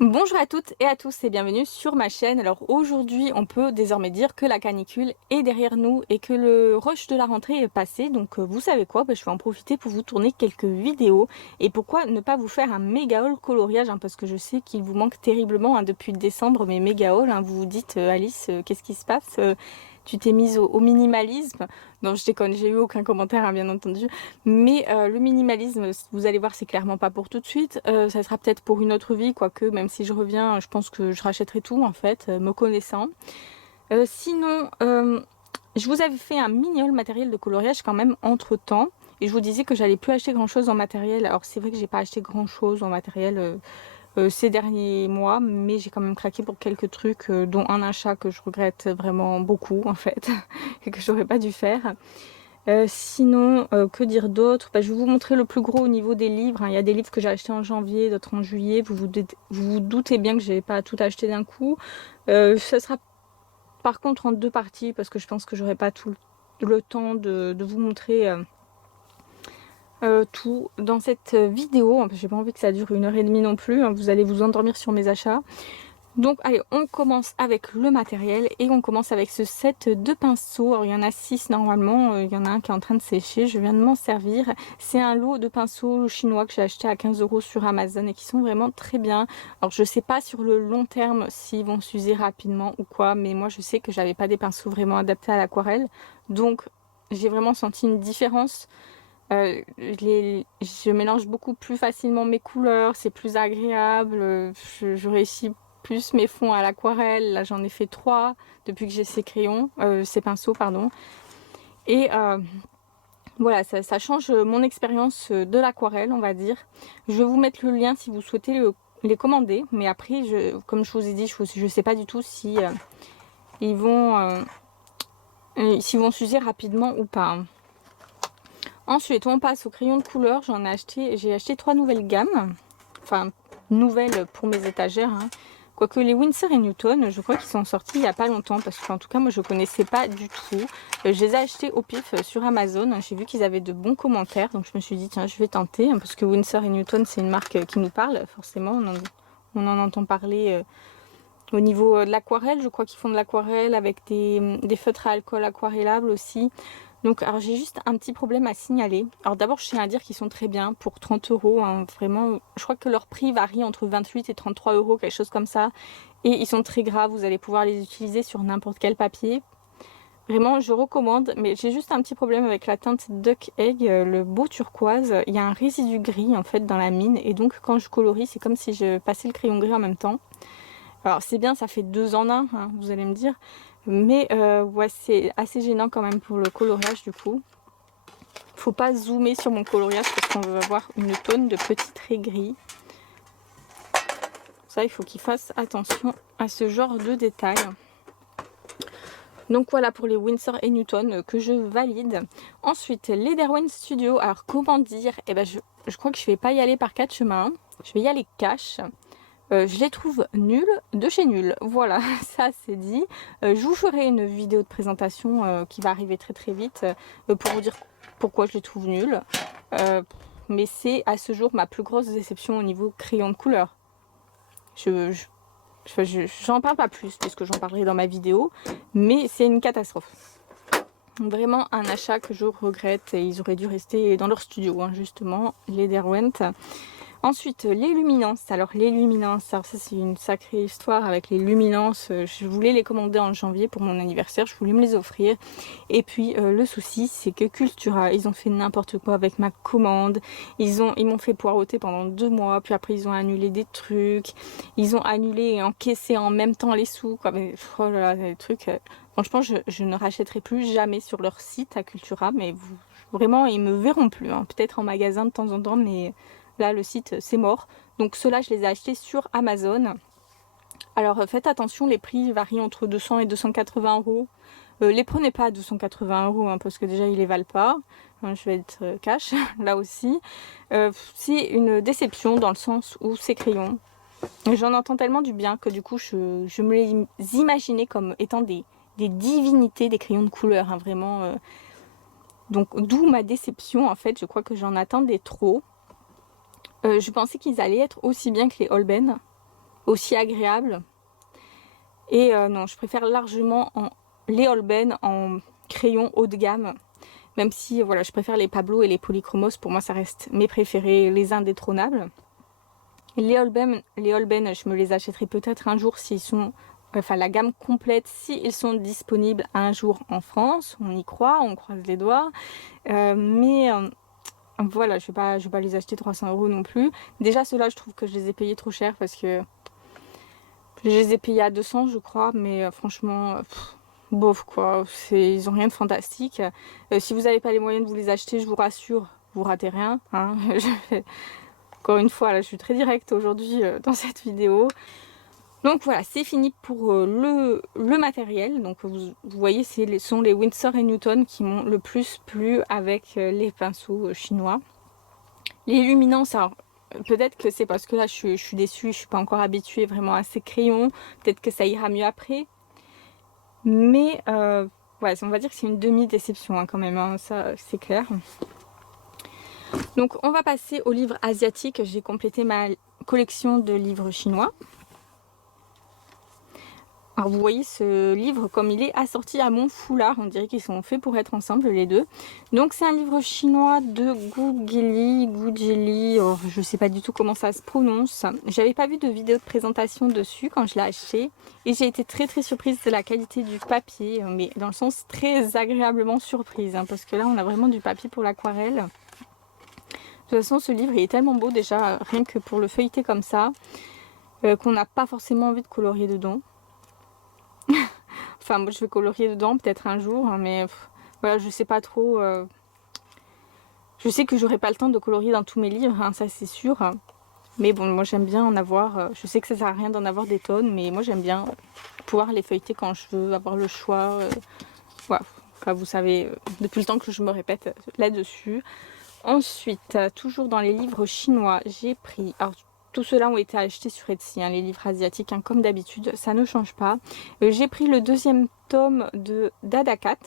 Bonjour à toutes et à tous et bienvenue sur ma chaîne. Alors aujourd'hui on peut désormais dire que la canicule est derrière nous et que le rush de la rentrée est passé. Donc vous savez quoi, je vais en profiter pour vous tourner quelques vidéos. Et pourquoi ne pas vous faire un méga haul coloriage, parce que je sais qu'il vous manque terriblement depuis décembre mes méga hauls. Vous vous dites Alice, qu'est-ce qui se passe, tu t'es mise au minimalisme. Non, je déconne, j'ai eu aucun commentaire bien entendu. Mais le minimalisme, vous allez voir, c'est clairement pas pour tout de suite. Ça sera peut-être pour une autre vie, quoique même si je reviens, je pense que je rachèterai tout en fait, me connaissant. Sinon, je vous avais fait un mini haul matériel de coloriage quand même entre temps. Et je vous disais que j'allais plus acheter grand chose en matériel. Alors c'est vrai que j'ai pas acheté grand chose en matériel ces derniers mois, mais j'ai quand même craqué pour quelques trucs, dont un achat que je regrette vraiment beaucoup en fait, et que j'aurais pas dû faire. Sinon, que dire d'autre? Je vais vous montrer le plus gros au niveau des livres. Il y a des livres que j'ai achetés en janvier, d'autres en juillet. Vous doutez bien que je n'ai pas tout acheté d'un coup. Ce sera par contre en deux parties parce que je pense que j'aurai pas tout le temps de vous montrer tout dans cette vidéo. J'ai pas envie que ça dure 1 heure et demie non plus. Vous allez vous endormir sur mes achats. Donc allez, on commence avec le matériel et on commence avec ce set de pinceaux. Alors il y en a 6 normalement, il y en a un qui est en train de sécher, je viens de m'en servir. C'est un lot de pinceaux chinois que j'ai acheté à 15 € sur Amazon et qui sont vraiment très bien. Alors je sais pas sur le long terme s'ils vont s'user rapidement ou quoi, mais moi je sais que j'avais pas des pinceaux vraiment adaptés à l'aquarelle. Donc j'ai vraiment senti une différence. Je mélange beaucoup plus facilement mes couleurs, c'est plus agréable, je réussis plus mes fonds à l'aquarelle. Là j'en ai fait 3 depuis que j'ai ces crayons, ces pinceaux pardon. Et voilà, ça change mon expérience de l'aquarelle, on va dire. Je vais vous mettre le lien si vous souhaitez les commander, mais après, comme je vous ai dit, je sais pas du tout si ils vont s'ils vont s'user rapidement ou pas. Ensuite, on passe au crayon de couleur. J'ai acheté 3 nouvelles gammes. Enfin, nouvelles pour mes étagères. Quoique les Winsor et Newton, je crois qu'ils sont sortis il n'y a pas longtemps. Parce qu'en tout cas, moi, je ne connaissais pas du tout. Je les ai achetés au pif sur Amazon. J'ai vu qu'ils avaient de bons commentaires. Donc, je me suis dit, tiens, je vais tenter. Parce que Winsor et Newton, c'est une marque qui nous parle, forcément. On en entend parler au niveau de l'aquarelle. Je crois qu'ils font de l'aquarelle avec des feutres à alcool aquarellables aussi. Donc, alors j'ai juste un petit problème à signaler. Alors d'abord, je tiens à dire qu'ils sont très bien pour 30 €. Vraiment, je crois que leur prix varie entre 28 et 33 €, quelque chose comme ça. Et ils sont très gras, vous allez pouvoir les utiliser sur n'importe quel papier. Vraiment, je recommande, mais j'ai juste un petit problème avec la teinte Duck Egg, le beau turquoise. Il y a un résidu gris en fait dans la mine, et donc quand je colorie, c'est comme si je passais le crayon gris en même temps. Alors c'est bien, ça fait 2 en 1, vous allez me dire. Mais ouais, c'est assez gênant quand même pour le coloriage du coup. Faut pas zoomer sur mon coloriage parce qu'on veut avoir une tonne de petits traits gris. Ça, il faut qu'il fasse attention à ce genre de détails. Donc voilà pour les Winsor et Newton que je valide. Ensuite, les Derwent Studio. Alors comment dire, je crois que je vais pas y aller par 4 chemins. Je vais y aller cash. Je les trouve nuls de chez nul. Voilà, ça c'est dit. Je vous ferai une vidéo de présentation qui va arriver très très vite pour vous dire pourquoi je les trouve nuls. Mais c'est à ce jour ma plus grosse déception au niveau crayon de couleur. J'en parle pas plus puisque j'en parlerai dans ma vidéo, mais c'est une catastrophe. Vraiment un achat que je regrette et ils auraient dû rester dans leur studio, justement, les Derwent. Ensuite, les luminances. Alors les luminances, ça c'est une sacrée histoire avec les luminances. Je voulais les commander en janvier pour mon anniversaire, je voulais me les offrir. Et puis le souci, c'est que Cultura, ils ont fait n'importe quoi avec ma commande. Ils m'ont fait poireauter pendant 2 mois, puis après ils ont annulé des trucs. Ils ont annulé et encaissé en même temps les sous, quoi. Mais, oh là là, des trucs. Franchement, je ne rachèterai plus jamais sur leur site à Cultura, mais vraiment, ils me verront plus. Peut-être en magasin de temps en temps, mais là, le site, c'est mort. Donc ceux-là, je les ai achetés sur Amazon. Alors faites attention, les prix varient entre 200 et 280 €. Les prenez pas à 280 € parce que déjà, ils les valent pas. Je vais être cash, là aussi. C'est une déception dans le sens où ces crayons, j'en entends tellement du bien que du coup, je me les imaginais comme étant des divinités des crayons de couleur, vraiment. Donc d'où ma déception, en fait. Je crois que j'en attendais trop. Je pensais qu'ils allaient être aussi bien que les Holben. aussi agréable. Et non, je préfère largement les Holbein en crayon haut de gamme. Même si voilà, je préfère les Pablo et les Polychromos, pour moi ça reste mes préférés, les indétrônables. Les Holbein, je me les achèterai peut-être un jour s'ils sont, enfin la gamme complète, s'ils sont disponibles un jour en France. On y croit, on croise les doigts. Mais voilà, je vais pas les acheter 300 € non plus. Déjà ceux-là, je trouve que je les ai payés trop cher parce que je les ai payés à 200 je crois, mais franchement, bof quoi, ils ont rien de fantastique. Si vous n'avez pas les moyens de vous les acheter, je vous rassure, vous ratez rien. Hein. Encore une fois, là je suis très directe aujourd'hui dans cette vidéo. Donc voilà, c'est fini pour le matériel. Donc vous voyez, ce sont les Winsor & Newton qui m'ont le plus plu avec les pinceaux chinois. Les luminances, alors peut-être que c'est parce que là je suis déçue, je suis pas encore habituée vraiment à ces crayons. Peut-être que ça ira mieux après. Mais ouais, on va dire que c'est une demi-déception hein, quand même, hein, ça c'est clair. Donc on va passer aux livres asiatiques. J'ai complété ma collection de livres chinois. Alors vous voyez ce livre comme il est assorti à mon foulard, on dirait qu'ils sont faits pour être ensemble les deux. Donc c'est un livre chinois de Gugeli, oh, je sais pas du tout comment ça se prononce. J'avais pas vu de vidéo de présentation dessus quand je l'ai acheté et j'ai été très surprise de la qualité du papier, mais dans le sens très agréablement surprise, hein, parce que là on a vraiment du papier pour l'aquarelle. De toute façon ce livre il est tellement beau déjà, rien que pour le feuilleter comme ça, qu'on n'a pas forcément envie de colorier dedans. Enfin, moi je vais colorier dedans peut-être un jour, hein, mais voilà, je sais pas trop. Je sais que j'aurai pas le temps de colorier dans tous mes livres, hein, ça c'est sûr. Mais bon, moi j'aime bien en avoir. Je sais que ça sert à rien d'en avoir des tonnes, mais moi j'aime bien pouvoir les feuilleter quand je veux, avoir le choix. Voilà, enfin, vous savez, depuis le temps que je me répète là-dessus. Ensuite, toujours dans les livres chinois, j'ai pris. Alors, tous ceux-là ont été achetés sur Etsy, hein, les livres asiatiques, hein, comme d'habitude, ça ne change pas. J'ai pris le deuxième tome de Dadakat.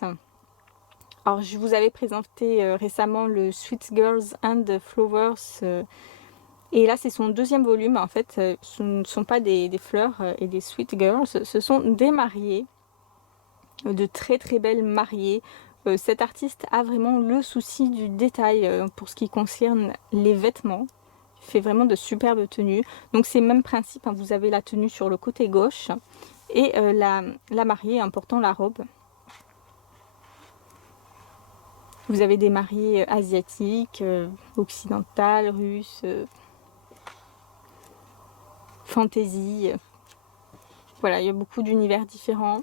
Alors, je vous avais présenté récemment le Sweet Girls and Flowers. Et là, c'est son deuxième volume. En fait, ce ne sont pas des fleurs et des Sweet Girls, ce sont des mariées, de très belles mariées. Cet artiste a vraiment le souci du détail pour ce qui concerne les vêtements. Il fait vraiment de superbes tenues. Donc c'est le même principe, hein, vous avez la tenue sur le côté gauche et la mariée en portant la robe. Vous avez des mariées asiatiques, occidentales, russes, fantasy. Voilà, il y a beaucoup d'univers différents.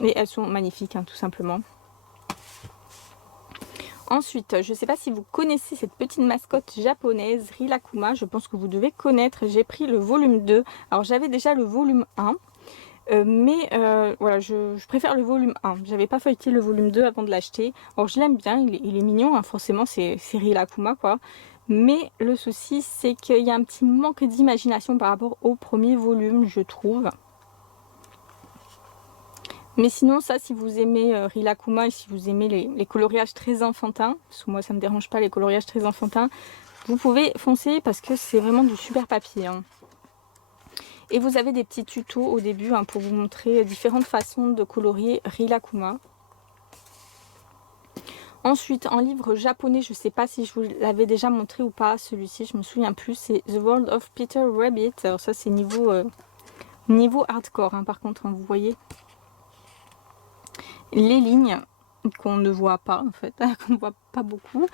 Et elles sont magnifiques, hein, tout simplement. Ensuite, je ne sais pas si vous connaissez cette petite mascotte japonaise, Rilakkuma. Je pense que vous devez connaître. J'ai pris le volume 2. Alors, j'avais déjà le volume 1. Mais voilà, je préfère le volume 1. J'avais pas feuilleté le volume 2 avant de l'acheter. Alors, je l'aime bien. Il est mignon. Hein, forcément, c'est Rilakkuma, quoi. Mais le souci, c'est qu'il y a un petit manque d'imagination par rapport au premier volume, je trouve. Mais sinon, ça, si vous aimez Rilakkuma et si vous aimez les coloriages très enfantins, parce que moi, ça me dérange pas les coloriages très enfantins, vous pouvez foncer parce que c'est vraiment du super papier. Hein. Et vous avez des petits tutos au début hein, pour vous montrer différentes façons de colorier Rilakkuma. Ensuite, en livre japonais, je ne sais pas si je vous l'avais déjà montré ou pas, celui-ci, je me souviens plus, c'est The World of Peter Rabbit. Alors ça, c'est niveau hardcore, hein, par contre, hein, vous voyez. Les lignes qu'on ne voit pas en fait, qu'on ne voit pas beaucoup.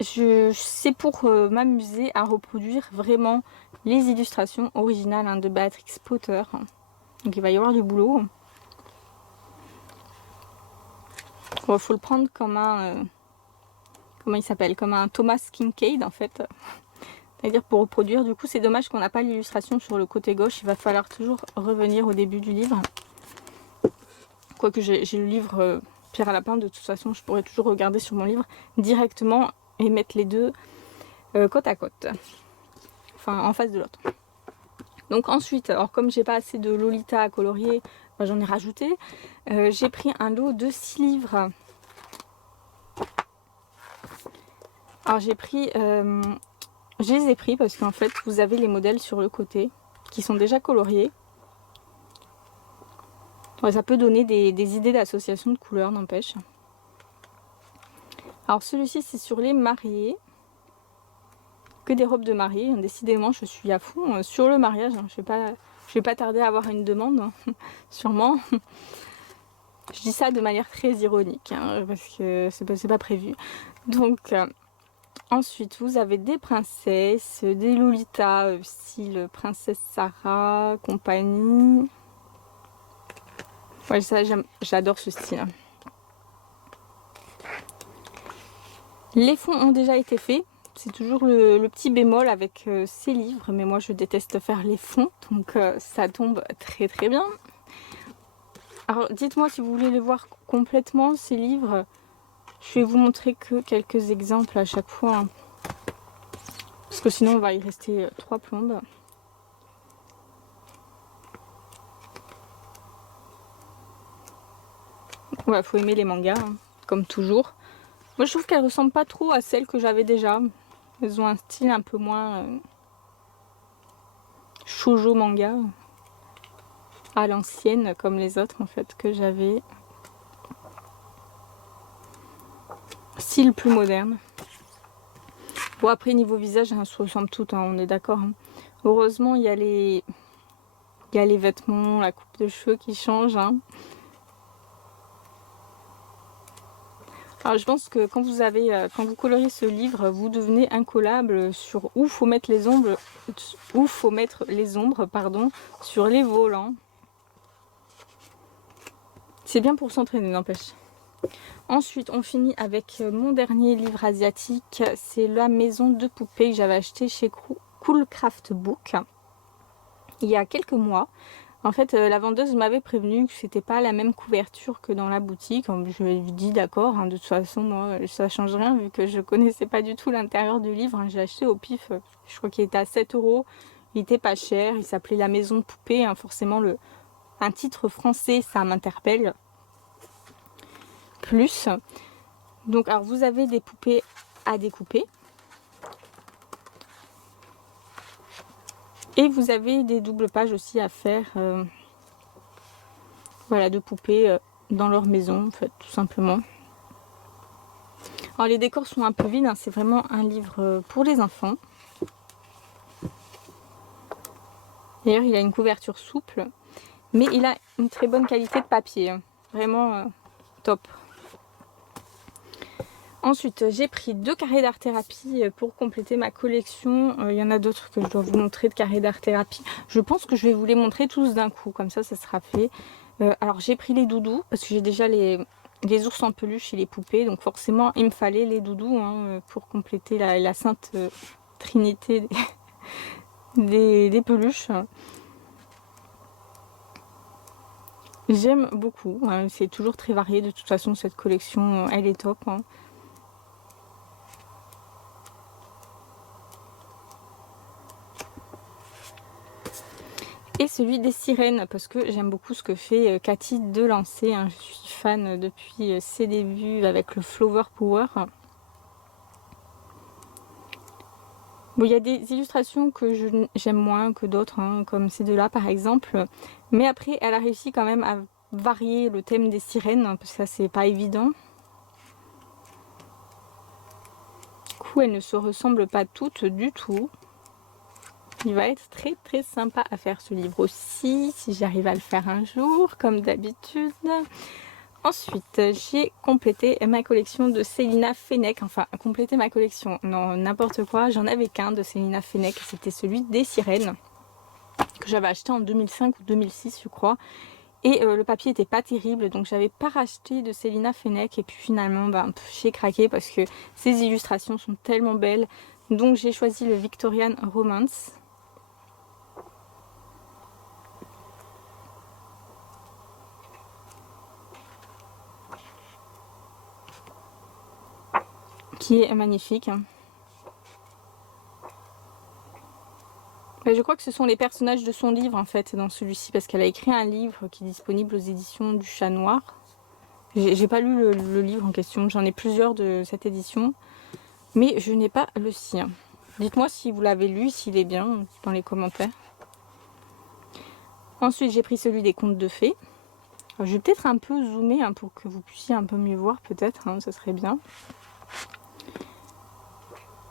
C'est pour m'amuser à reproduire vraiment les illustrations originales hein, de Beatrix Potter. Donc il va y avoir du boulot. Il faut le prendre comme un... comment il s'appelle? Comme un Thomas Kincaid en fait. C'est-à-dire pour reproduire. Du coup c'est dommage qu'on n'a pas l'illustration sur le côté gauche. Il va falloir toujours revenir au début du livre. Quoique j'ai le livre Pierre à Lapin, de toute façon je pourrais toujours regarder sur mon livre directement et mettre les deux côte à côte. Enfin en face de l'autre. Donc ensuite, alors comme j'ai pas assez de Lolita à colorier, ben, j'en ai rajouté. J'ai pris un lot de 6 livres. Alors j'ai pris je les ai pris parce qu'en fait vous avez les modèles sur le côté qui sont déjà coloriés. Ouais, ça peut donner des idées d'association de couleurs, n'empêche. Alors celui-ci c'est sur les mariés. Que des robes de mariée. Décidément je suis à fond sur le mariage. Je vais pas tarder à avoir une demande, hein, sûrement. Je dis ça de manière très ironique, hein, parce que c'est pas prévu. Donc, ensuite, vous avez des princesses, des Lolita, style Princesse Sarah, compagnie. Ouais, ça, j'adore ce style. Les fonds ont déjà été faits. C'est toujours le petit bémol avec ces livres, mais moi je déteste faire les fonds, donc ça tombe très très bien. Alors dites-moi si vous voulez les voir complètement, ces livres. Je vais vous montrer que quelques exemples à chaque fois, hein, parce que sinon on va y rester 3 plombes. Ouais, faut aimer les mangas, hein, comme toujours. Moi je trouve qu'elles ressemblent pas trop à celles que j'avais déjà. Elles ont un style un peu moins shoujo manga, à l'ancienne, comme les autres en fait que j'avais. Style plus moderne. Bon après niveau visage, hein, se ressemblent toutes, hein, on est d'accord. Hein. Heureusement il y a les vêtements, la coupe de cheveux qui change. Hein. Alors je pense que quand vous coloriez ce livre, vous devenez incollable sur où faut mettre les ombres, pardon, sur les volants. C'est bien pour s'entraîner, n'empêche. Ensuite, on finit avec mon dernier livre asiatique. C'est La Maison de Poupées que j'avais acheté chez Cool Craft Book il y a quelques mois. En fait, la vendeuse m'avait prévenu que c'était pas la même couverture que dans la boutique. Je lui ai dit d'accord, hein, de toute façon, moi, ça change rien vu que je connaissais pas du tout l'intérieur du livre. Hein. J'ai acheté au pif, je crois qu'il était à 7 €. Il était pas cher, il s'appelait La Maison de Poupée. Hein. Forcément, un titre français, ça m'interpelle plus. Donc, alors, vous avez des poupées à découper. Et vous avez des doubles pages aussi à faire, voilà, de poupées dans leur maison, en fait, tout simplement. Alors les décors sont un peu vides, hein, c'est vraiment un livre pour les enfants. D'ailleurs, il a une couverture souple, mais il a une très bonne qualité de papier, hein, vraiment top. Ensuite, j'ai pris 2 carrés d'art-thérapie pour compléter ma collection. Il y en a d'autres que je dois vous montrer de carrés d'art-thérapie. Je pense que je vais vous les montrer tous d'un coup, comme ça sera fait. Alors, j'ai pris les doudous, parce que j'ai déjà les ours en peluche et les poupées. Donc forcément, il me fallait les doudous hein, pour compléter la sainte trinité des peluches. J'aime beaucoup. Hein, c'est toujours très varié. De toute façon, cette collection, elle est top. Hein. Et celui des sirènes, parce que j'aime beaucoup ce que fait Cathy Delancey. Hein. Je suis fan depuis ses débuts avec le Flower Power. Bon, il y a des illustrations que j'aime moins que d'autres, hein, comme ces deux-là par exemple. Mais après, elle a réussi quand même à varier le thème des sirènes, hein, parce que ça, c'est pas évident. Du coup, elles ne se ressemblent pas toutes du tout. Il va être très très sympa à faire ce livre aussi, si j'arrive à le faire un jour, comme d'habitude. Ensuite, j'ai complété ma collection de Célina Fenech. Enfin, complété ma collection, non, n'importe quoi. J'en avais qu'un de Célina Fenech, c'était celui des sirènes, que j'avais acheté en 2005 ou 2006, je crois. Et le papier était pas terrible, donc j'avais pas racheté de Célina Fenech. Et puis finalement, j'ai craqué parce que ces illustrations sont tellement belles. Donc j'ai choisi le Victorian Romance. Qui est magnifique. Je crois que ce sont les personnages de son livre en fait dans celui-ci, parce qu'elle a écrit un livre qui est disponible aux éditions du Chat Noir. J'ai pas lu le livre en question, j'en ai plusieurs de cette édition, mais je n'ai pas le sien. Dites-moi si vous l'avez lu, s'il est bien, dans les commentaires. Ensuite, j'ai pris celui des contes de fées. Alors, je vais peut-être un peu zoomer hein, pour que vous puissiez un peu mieux voir, peut-être, hein, ça serait bien.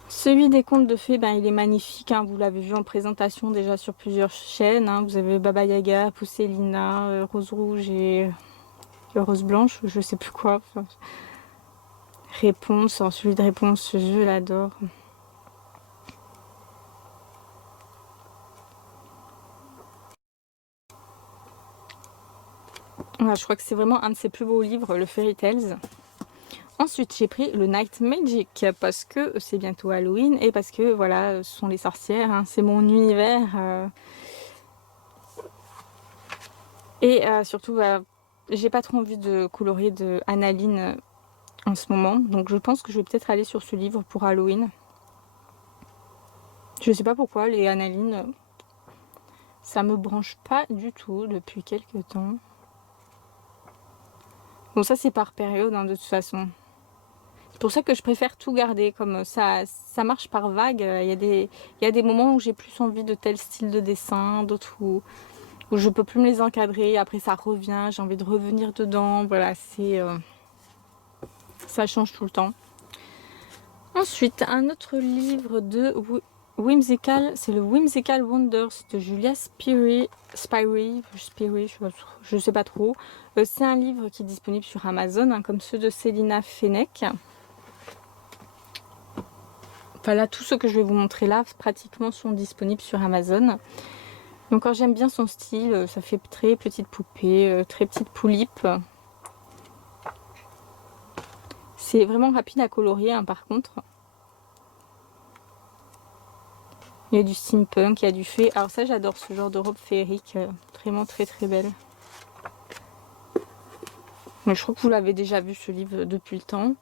Celui des contes de fées, ben, il est magnifique, hein, vous l'avez vu en présentation déjà sur plusieurs chaînes. Hein, vous avez Baba Yaga, Pousselina, Rose Rouge et Rose Blanche, je sais plus quoi. Enfin, Réponse, alors celui de Réponse, je l'adore. Voilà, je crois que c'est vraiment un de ses plus beaux livres, le Fairy Tales. Ensuite, j'ai pris le Night Magic parce que c'est bientôt Halloween et parce que voilà, ce sont les sorcières, hein, c'est mon univers. Et surtout, bah, j'ai pas trop envie de colorier de Annaline en ce moment, donc je pense que je vais peut-être aller sur ce livre pour Halloween. Je sais pas pourquoi, les Annalines, ça me branche pas du tout depuis quelques temps. Bon, ça c'est par période hein, de toute façon. C'est pour ça que je préfère tout garder, comme ça marche par vague. Il y a des moments où j'ai plus envie de tel style de dessin, d'autres où je peux plus me les encadrer. Après ça revient, j'ai envie de revenir dedans. Voilà, ça change tout le temps. Ensuite, un autre livre de Whimsical, c'est le Whimsical Wonders de Julia Spiry, je sais pas trop. C'est un livre qui est disponible sur Amazon, hein, comme ceux de Célina Fenech. Enfin là, tous ceux que je vais vous montrer là, pratiquement sont disponibles sur Amazon. Donc j'aime bien son style, ça fait très petite poupée, très petite poulipe. C'est vraiment rapide à colorier hein, par contre. Il y a du steampunk, il y a du fée. Alors ça j'adore ce genre de robe féerique, vraiment très très belle. Mais je crois que vous l'avez déjà vu ce livre depuis le temps.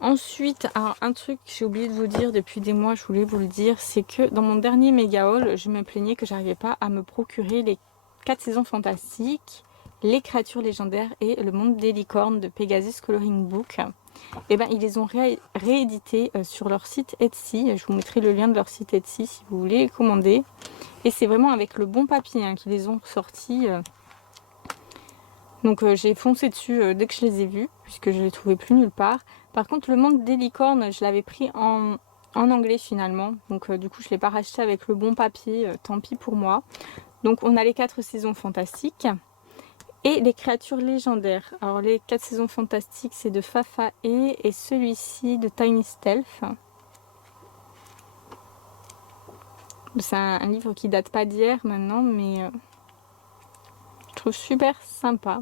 Ensuite, alors, un truc que j'ai oublié de vous dire depuis des mois, je voulais vous le dire, c'est que dans mon dernier méga haul, je me plaignais que j'arrivais pas à me procurer les 4 saisons fantastiques, les créatures légendaires et le monde des licornes de Pegasus Coloring Book. Et ben ils les ont réédités sur leur site Etsy. Je vous mettrai le lien de leur site Etsy si vous voulez les commander. Et c'est vraiment avec le bon papier hein, qu'ils les ont sortis. Donc j'ai foncé dessus dès que je les ai vus, puisque je les trouvais plus nulle part. Par contre le monde des licornes, je l'avais pris en anglais finalement. Donc du coup je ne l'ai pas racheté avec le bon papier, tant pis pour moi. Donc on a les 4 saisons fantastiques. Et les créatures légendaires. Alors les 4 saisons fantastiques, c'est de Fafa et celui-ci de Tiny Stealth. C'est un livre qui date pas d'hier maintenant, mais je trouve super sympa.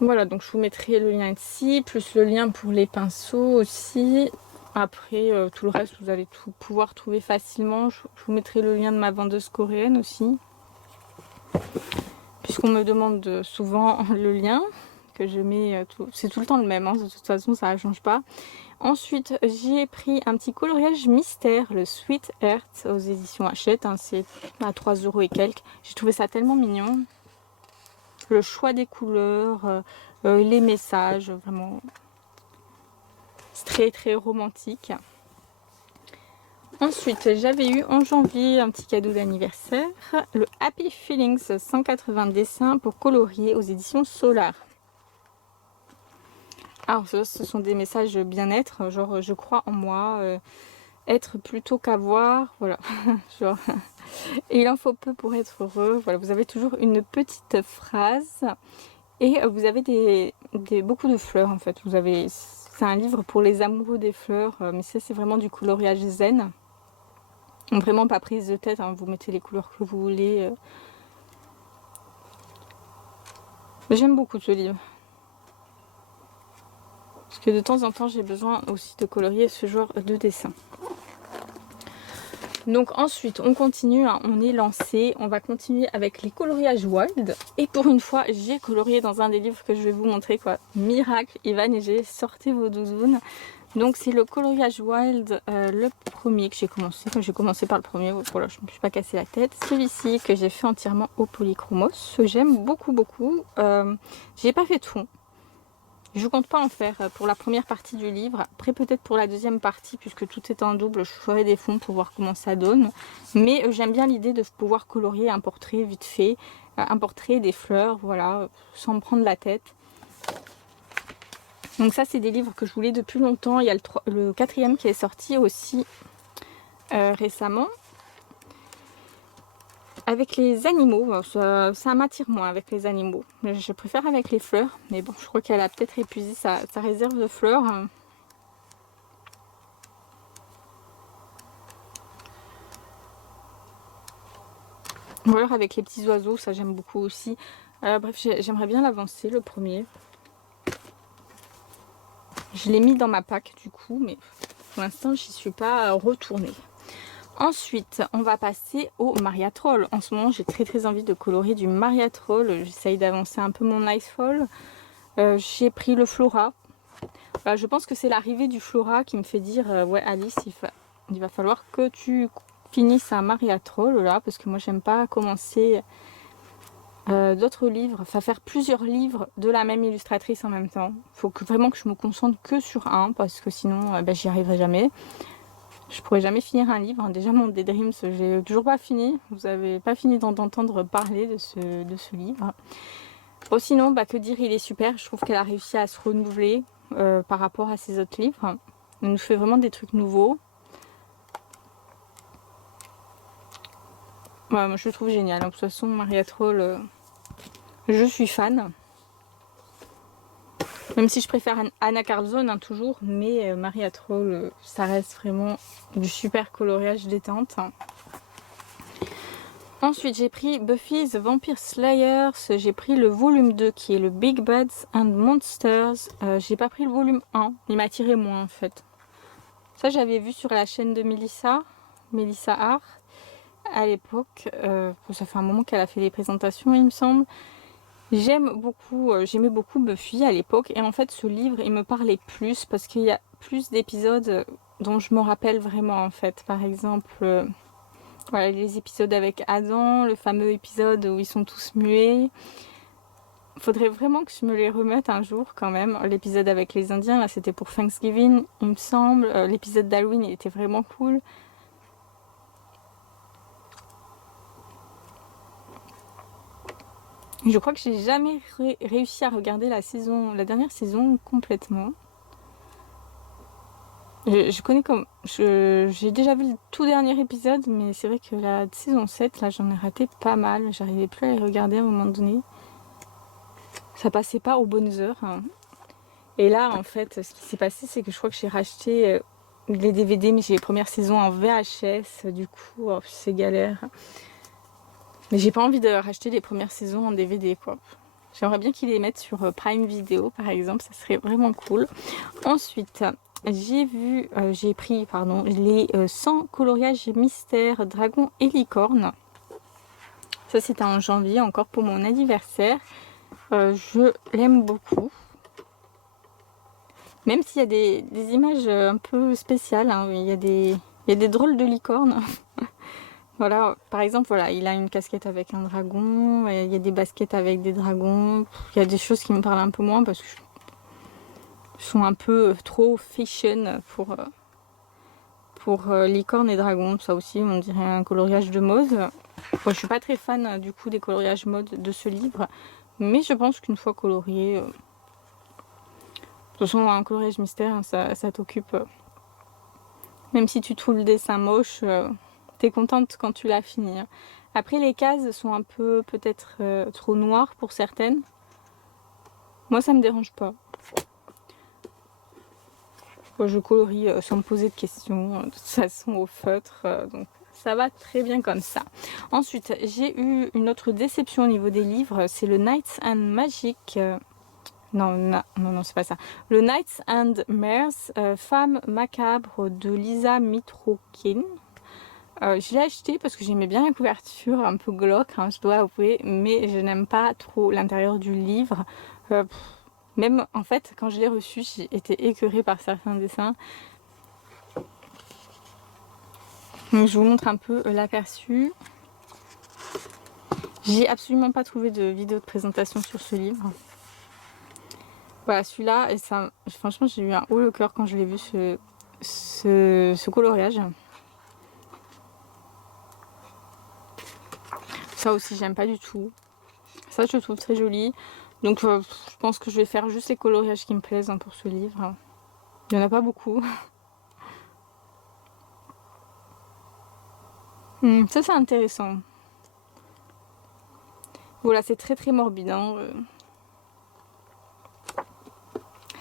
Voilà, donc je vous mettrai le lien ici, plus le lien pour les pinceaux aussi. Après, tout le reste, vous allez tout pouvoir trouver facilement. Je vous mettrai le lien de ma vendeuse coréenne aussi. Puisqu'on me demande souvent le lien, que je mets... c'est tout le temps le même, hein, de toute façon, ça ne change pas. Ensuite, j'ai pris un petit coloriage mystère, le Sweet Earth, aux éditions Hachette. Hein, c'est à 3 € et quelques. J'ai trouvé ça tellement mignon. Le choix des couleurs, les messages, vraiment... C'est très très romantique. Ensuite, j'avais eu en janvier un petit cadeau d'anniversaire, le Happy Feelings 180 dessins pour colorier aux éditions Solar. Alors, ce sont des messages bien-être, genre je crois en moi, être plutôt qu'avoir, voilà. Genre, et il en faut peu pour être heureux. Voilà, vous avez toujours une petite phrase et vous avez beaucoup de fleurs en fait. C'est un livre pour les amoureux des fleurs, mais ça c'est vraiment du coloriage zen. Vraiment pas prise de tête, hein, vous mettez les couleurs que vous voulez. J'aime beaucoup ce livre. Parce que de temps en temps, j'ai besoin aussi de colorier ce genre de dessin. Donc ensuite, on continue, hein, on est lancé. On va continuer avec les coloriages wild. Et pour une fois, j'ai colorié dans un des livres que je vais vous montrer, quoi. Miracle, il va neiger, sortez vos doudounes. Donc c'est le coloriage wild, le premier que j'ai commencé. Enfin, j'ai commencé par le premier, voilà, je ne me suis pas cassé la tête. Celui-ci que j'ai fait entièrement au polychromos. J'aime beaucoup beaucoup. J'ai pas fait de fond. Je compte pas en faire pour la première partie du livre. Après peut-être pour la deuxième partie, puisque tout est en double, je ferai des fonds pour voir comment ça donne. Mais j'aime bien l'idée de pouvoir colorier un portrait vite fait, un portrait, des fleurs, voilà, sans me prendre la tête. Donc ça c'est des livres que je voulais depuis longtemps. Il y a le quatrième qui est sorti aussi récemment. Avec les animaux, ça m'attire moins avec les animaux. Je préfère avec les fleurs. Mais bon, je crois qu'elle a peut-être épuisé sa réserve de fleurs. Ou alors avec les petits oiseaux, ça j'aime beaucoup aussi. Bref, j'aimerais bien l'avancer, le premier. Je l'ai mis dans ma pack du coup, mais pour l'instant, j'y suis pas retournée. Ensuite, on va passer au Maria Troll. En ce moment, j'ai très envie de colorer du Maria Troll. J'essaye d'avancer un peu mon Icefall. J'ai pris le Flora. Voilà, je pense que c'est l'arrivée du Flora qui me fait dire ouais Alice, il va falloir que tu finisses un Maria Troll là, parce que moi j'aime pas commencer d'autres livres, enfin faire plusieurs livres de la même illustratrice en même temps. Faut vraiment que je me concentre que sur un, parce que sinon j'y arriverai jamais. Je pourrais jamais finir un livre. Déjà mon Daydreams, j'ai toujours pas fini. Vous avez pas fini d'entendre parler de ce livre. Bon, sinon, que dire, il est super. Je trouve qu'elle a réussi à se renouveler par rapport à ses autres livres. Elle nous fait vraiment des trucs nouveaux. Ouais, moi, je le trouve génial. De toute façon, Maria Troll, je suis fan. Même si je préfère Anna Carlzone toujours, mais Maria Troll, ça reste vraiment du super coloriage détente. Ensuite, j'ai pris Buffy the Vampire Slayers. J'ai pris le volume 2 qui est le Big Bads and Monsters. J'ai pas pris le volume 1. Il m'a attiré moins en fait. Ça, j'avais vu sur la chaîne de Melissa Art à l'époque. Ça fait un moment qu'elle a fait des présentations, il me semble. J'aimais beaucoup Buffy à l'époque. Et en fait, ce livre, il me parlait plus parce qu'il y a plus d'épisodes dont je me rappelle vraiment en fait. Par exemple... voilà, les épisodes avec Adam, le fameux épisode où ils sont tous muets. Faudrait vraiment que je me les remette un jour quand même. L'épisode avec les Indiens, là c'était pour Thanksgiving, il me semble. L'épisode d'Halloween, il était vraiment cool. Je crois que j'ai jamais réussi à regarder la dernière saison complètement. Je connais comme... J'ai déjà vu le tout dernier épisode, mais c'est vrai que la saison 7, là, j'en ai raté pas mal. J'arrivais plus à les regarder à un moment donné. Ça passait pas aux bonnes heures. Et là, en fait, ce qui s'est passé, c'est que je crois que j'ai racheté les DVD, mais j'ai les premières saisons en VHS. Du coup, c'est galère. Mais j'ai pas envie de racheter les premières saisons en DVD, quoi. J'aimerais bien qu'ils les mettent sur Prime Video, par exemple. Ça serait vraiment cool. Ensuite... j'ai pris les 100 coloriages mystères dragon et licorne. Ça c'était en janvier, encore pour mon anniversaire. Je l'aime beaucoup. Même s'il y a des images un peu spéciales, hein. Il y a des drôles de licornes. Voilà, par exemple, voilà, il a une casquette avec un dragon, il y a des baskets avec des dragons. Il y a des choses qui me parlent un peu moins parce que sont un peu trop fashion pour licorne et dragon. Ça aussi, on dirait un coloriage de mode. Moi, je suis pas très fan du coup des coloriages mode de ce livre, mais je pense qu'une fois colorié, de toute façon, un coloriage mystère, hein, ça t'occupe. Même si tu trouves le dessin moche, t'es contente quand tu l'as fini. Hein. Après, les cases sont un peu peut-être trop noires pour certaines. Moi, ça me dérange pas. Je colorie sans me poser de questions, de toute façon au feutre, donc ça va très bien comme ça. Ensuite, j'ai eu une autre déception au niveau des livres, c'est le Knights and Magic. Non, c'est pas ça. Le Knights and Mares, Femme macabre de Lisa Mitrokin. Je l'ai acheté parce que j'aimais bien la couverture, un peu glauque, hein, je dois avouer, mais je n'aime pas trop l'intérieur du livre. Même en fait, quand je l'ai reçu, j'ai été écœurée par certains dessins. Donc, je vous montre un peu l'aperçu. J'ai absolument pas trouvé de vidéo de présentation sur ce livre. Voilà, celui-là, et ça, franchement, j'ai eu un haut le cœur quand je l'ai vu, ce coloriage. Ça aussi, j'aime pas du tout. Ça, je le trouve très joli. Donc, je pense que je vais faire juste les coloriages qui me plaisent pour ce livre. Il n'y en a pas beaucoup. Ça, c'est intéressant. Voilà, c'est très très morbide.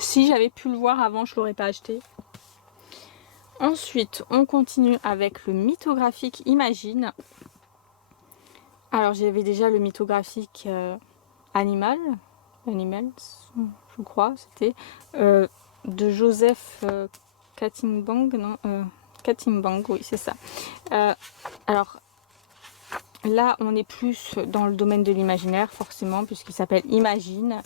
Si j'avais pu le voir avant, je l'aurais pas acheté. Ensuite, on continue avec le mythographique Imagine. Alors, j'avais déjà le mythographique Animals, je crois, c'était de Joseph Katimbang, non Katimbang, oui, c'est ça. Alors, là, on est plus dans le domaine de l'imaginaire, forcément, puisqu'il s'appelle Imagine.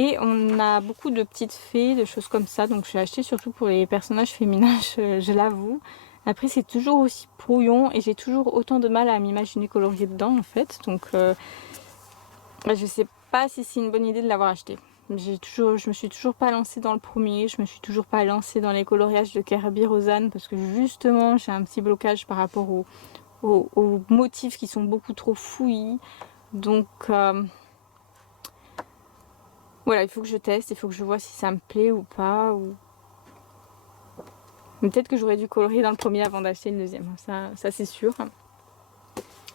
Et on a beaucoup de petites fées, de choses comme ça. Donc, je l'ai acheté surtout pour les personnages féminins, je l'avoue. Après, c'est toujours aussi brouillon et j'ai toujours autant de mal à m'imaginer colorier dedans, en fait. Donc, je sais pas si c'est une bonne idée de l'avoir acheté. Je me suis toujours pas lancée dans le premier, je me suis toujours pas lancée dans les coloriages de Kerby Rosanne parce que justement, j'ai un petit blocage par rapport aux motifs qui sont beaucoup trop fouillis. Donc, voilà, il faut que je teste, il faut que je vois si ça me plaît ou pas. Peut-être que j'aurais dû colorier dans le premier avant d'acheter le deuxième, ça c'est sûr.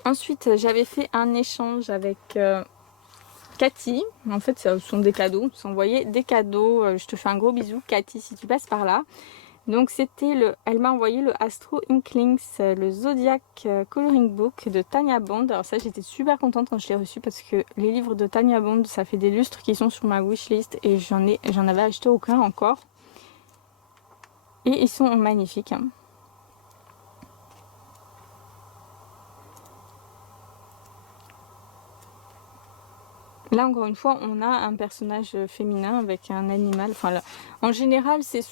Ensuite, j'avais fait un échange avec Cathy. En fait, ce sont des cadeaux. On s'envoyait des cadeaux. Je te fais un gros bisou, Cathy, si tu passes par là. Donc, elle m'a envoyé le Astro Inklings, le Zodiac Coloring Book de Tanya Bond. Alors ça, j'étais super contente quand je l'ai reçu parce que les livres de Tanya Bond, ça fait des lustres qui sont sur ma wishlist et j'en avais acheté aucun encore. Et ils sont magnifiques. Là, encore une fois, on a un personnage féminin avec un animal. Enfin, là, en général, c'est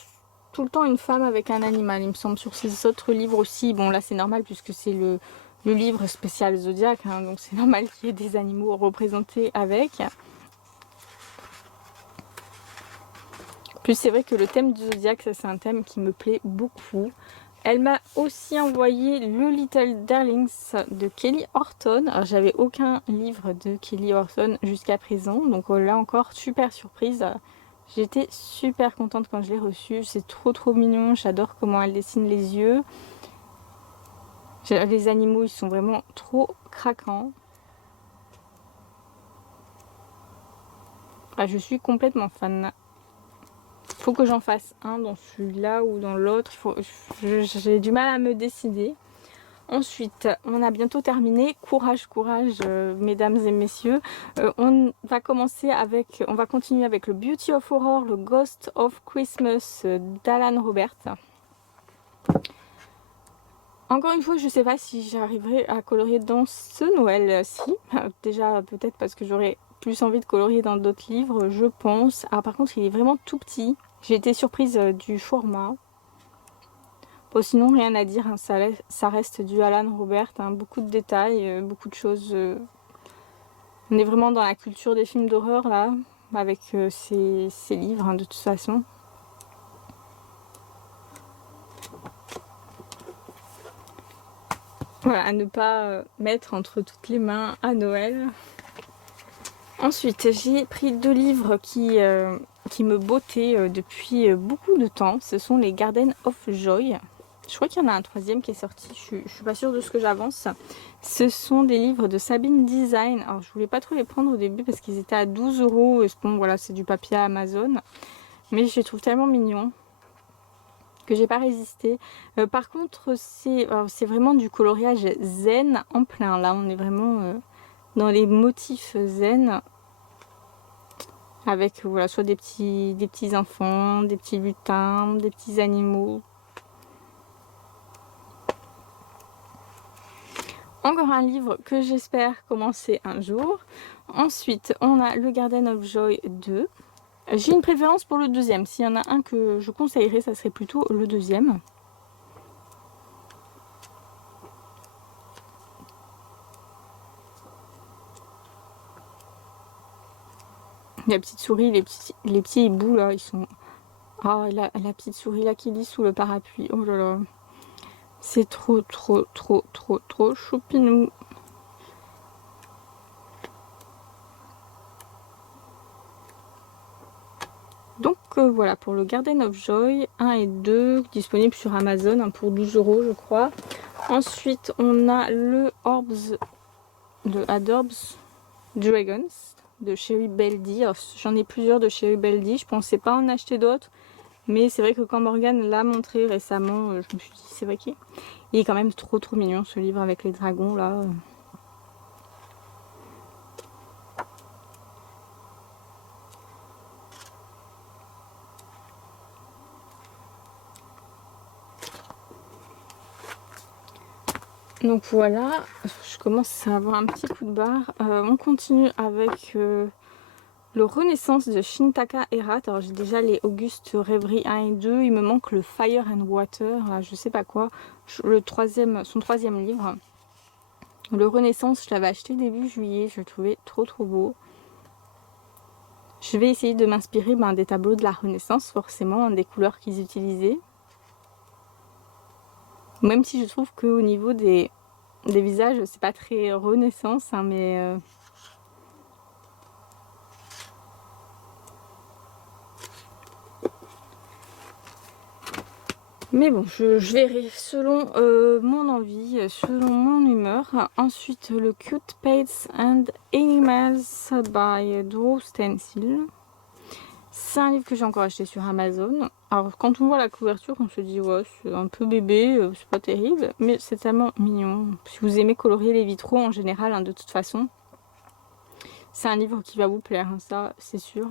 tout le temps une femme avec un animal, il me semble. Sur ces autres livres aussi, bon, là, c'est normal puisque c'est le livre spécial Zodiac, donc c'est normal qu'il y ait des animaux représentés avec. Plus, c'est vrai que le thème du Zodiac, ça, c'est un thème qui me plaît beaucoup. Elle m'a aussi envoyé le Little Darlings de Kelly Horton. Alors, j'avais aucun livre de Kelly Horton jusqu'à présent. Donc là encore, super surprise. J'étais super contente quand je l'ai reçu. C'est trop trop mignon. J'adore comment elle dessine les yeux. Les animaux, ils sont vraiment trop craquants. Ah, je suis complètement fan. Faut que j'en fasse un dans celui-là ou dans l'autre. J'ai du mal à me décider. Ensuite, on a bientôt terminé. Courage, courage, mesdames et messieurs. On va continuer avec le Beauty of Aurore, le Ghost of Christmas d'Alan Robert. Encore une fois, je ne sais pas si j'arriverai à colorier dans ce Noël-ci. Déjà, peut-être parce que j'aurais plus envie de colorier dans d'autres livres, je pense. Ah, par contre, il est vraiment tout petit. J'ai été surprise du format. Bon, sinon, rien à dire, ça reste du Alan Robert, beaucoup de détails, beaucoup de choses. On est vraiment dans la culture des films d'horreur, là, avec ces livres, de toute façon. Voilà, à ne pas mettre entre toutes les mains à Noël. Ensuite, j'ai pris 2 livres qui me bottaient depuis beaucoup de temps. Ce sont les Garden of Joy. Je crois qu'il y en a un 3e qui est sorti. Je suis pas sûre de ce que j'avance. Ce sont des livres de Sabine Design. Alors, je voulais pas trop les prendre au début parce qu'ils étaient à 12 €. Bon, voilà, c'est du papier à Amazon. Mais je les trouve tellement mignons que j'ai pas résisté. Par contre, c'est vraiment du coloriage zen en plein. Là, on est vraiment dans les motifs zen. Avec voilà, soit des petits enfants, des petits lutins, des petits animaux. Encore un livre que j'espère commencer un jour. Ensuite, on a le Garden of Joy 2. J'ai une préférence pour le 2e. S'il y en a un que je conseillerais, ça serait plutôt le 2e. La petite souris, les petits hiboux là, ils sont... Ah, la petite souris là qui lit sous le parapluie. Oh là là. C'est trop, trop, trop, trop, trop choupinou. Donc voilà pour le Garden of Joy 1 et 2, disponible sur Amazon hein, pour 12 € je crois. Ensuite on a le Orbs de Adorbs Dragons de Cherry Beldy. J'en ai plusieurs de Cherry Beldy, je pensais pas en acheter d'autres. Mais c'est vrai que quand Morgane l'a montré récemment, je me suis dit c'est vrai qu'il est quand même trop trop mignon ce livre avec les dragons là. Donc voilà, je commence à avoir un petit coup de barre. On continue avec le Renaissance de Shintaka Herat. Alors j'ai déjà les Auguste Rêverie 1 et 2. Il me manque le Fire and Water, là, je sais pas quoi. Son troisième livre. Le Renaissance, je l'avais acheté début juillet. Je le trouvais trop trop beau. Je vais essayer de m'inspirer des tableaux de la Renaissance, forcément, des couleurs qu'ils utilisaient. Même si je trouve qu'au niveau des visages, c'est pas très Renaissance, hein, mais... Mais bon, je verrai selon mon envie, selon mon humeur. Ensuite, le Cute Pets and Animals by Drew Stencil. C'est un livre que j'ai encore acheté sur Amazon. Alors, quand on voit la couverture, on se dit, ouais, c'est un peu bébé, c'est pas terrible. Mais c'est tellement mignon. Si vous aimez colorier les vitraux en général, hein, de toute façon, c'est un livre qui va vous plaire, hein, ça, c'est sûr.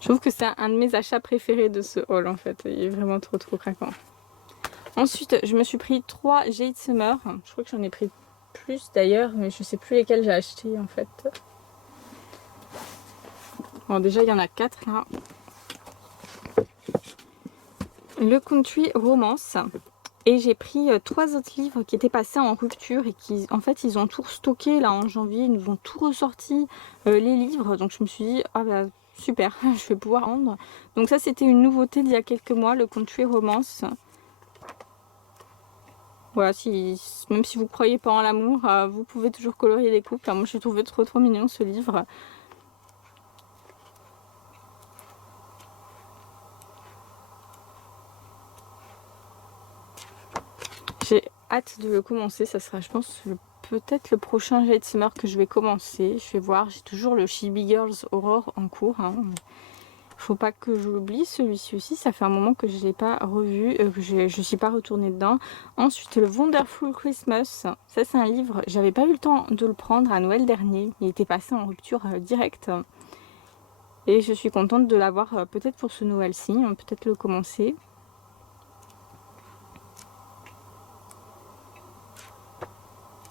Je trouve que c'est un de mes achats préférés de ce haul en fait, il est vraiment trop trop craquant. Ensuite, je me suis pris 3 Jade Summer, je crois que j'en ai pris plus d'ailleurs, mais je sais plus lesquels j'ai acheté en fait. Bon déjà il y en a 4 là. Le Country Romance. Et j'ai pris 3 autres livres qui étaient passés en rupture et qui, en fait, ils ont tout stocké là en janvier, ils nous ont tout ressorti les livres. Donc je me suis dit, ah bah super, je vais pouvoir rendre. Donc ça c'était une nouveauté d'il y a quelques mois, le Country Romance. Voilà, même si vous ne croyez pas en l'amour, vous pouvez toujours colorier des couples. Moi je trouvais trop trop mignon ce livre. J'ai hâte de le commencer, ça sera je pense peut-être le prochain Jade Summer que je vais commencer. Je vais voir, j'ai toujours le Chibi Girls Aurore en cours. Hein. Faut pas que je l'oublie, celui-ci aussi, ça fait un moment que je ne l'ai pas revu, que je ne suis pas retournée dedans. Ensuite, le Wonderful Christmas, ça c'est un livre, j'avais pas eu le temps de le prendre à Noël dernier, il était passé en rupture directe. Et je suis contente de l'avoir peut-être pour ce Noël-ci, peut-être le commencer.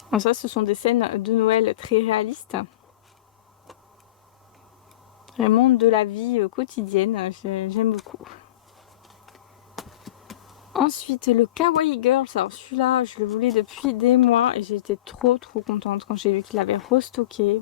Alors ça, ce sont des scènes de Noël très réalistes. Vraiment de la vie quotidienne, j'aime beaucoup. Ensuite, le Kawaii Girls. Alors celui-là, je le voulais depuis des mois et j'étais trop trop contente quand j'ai vu qu'il avait restocké.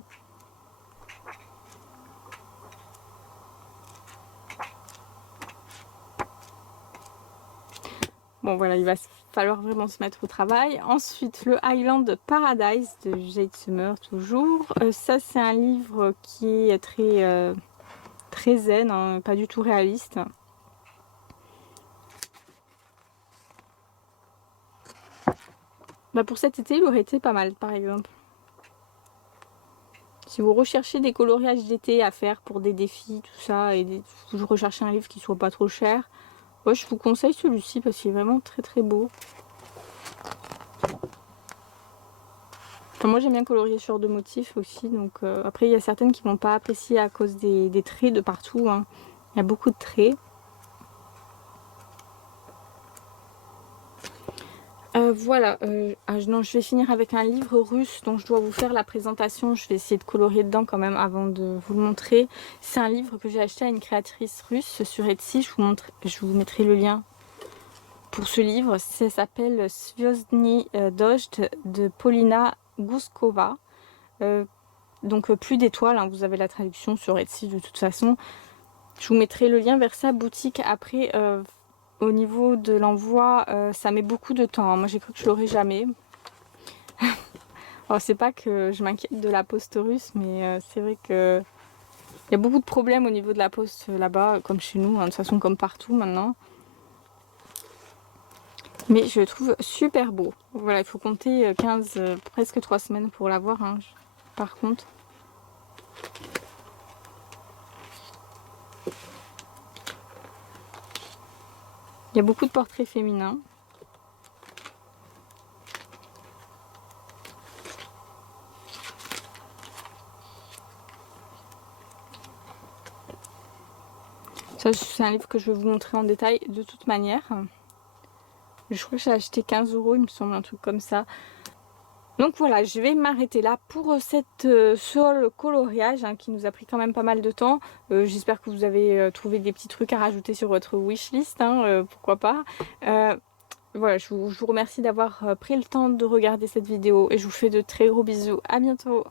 Bon voilà, il va falloir vraiment se mettre au travail. Ensuite, le Highland Paradise de Jade Summer, toujours. Ça, c'est un livre qui est très zen, hein, pas du tout réaliste. Bah pour cet été, il aurait été pas mal, par exemple. Si vous recherchez des coloriages d'été à faire pour des défis, tout ça, et vous recherchez un livre qui soit pas trop cher, moi je vous conseille celui-ci parce qu'il est vraiment très très beau. Enfin, moi j'aime bien colorier ce genre de motifs aussi, donc après il y a certaines qui vont pas apprécier à cause des traits de partout, hein. Il y a beaucoup de traits. Voilà, non, je vais finir avec un livre russe dont je dois vous faire la présentation. Je vais essayer de colorier dedans quand même avant de vous le montrer. C'est un livre que j'ai acheté à une créatrice russe sur Etsy. Je vous mettrai le lien pour ce livre. Ça s'appelle Звездный дождь de Polina Guskova. Donc plus d'étoiles, hein, vous avez la traduction sur Etsy de toute façon. Je vous mettrai le lien vers sa boutique. Après, au niveau de l'envoi, ça met beaucoup de temps, hein. Moi j'ai cru que je l'aurais jamais. Alors c'est pas que je m'inquiète de la poste russe, mais c'est vrai que il y a beaucoup de problèmes au niveau de la poste là-bas, comme chez nous, hein, de toute façon comme partout maintenant. Mais je le trouve super beau. Voilà, il faut compter 15, presque 3 semaines pour l'avoir, hein, par contre. Il y a beaucoup de portraits féminins. Ça, c'est un livre que je vais vous montrer en détail de toute manière. Je crois que j'ai acheté 15 €, il me semble, un truc comme ça. Donc voilà, je vais m'arrêter là pour ce coloriage, hein, qui nous a pris quand même pas mal de temps. J'espère que vous avez trouvé des petits trucs à rajouter sur votre wishlist, hein, pourquoi pas. Voilà, je vous remercie d'avoir pris le temps de regarder cette vidéo et je vous fais de très gros bisous. À bientôt.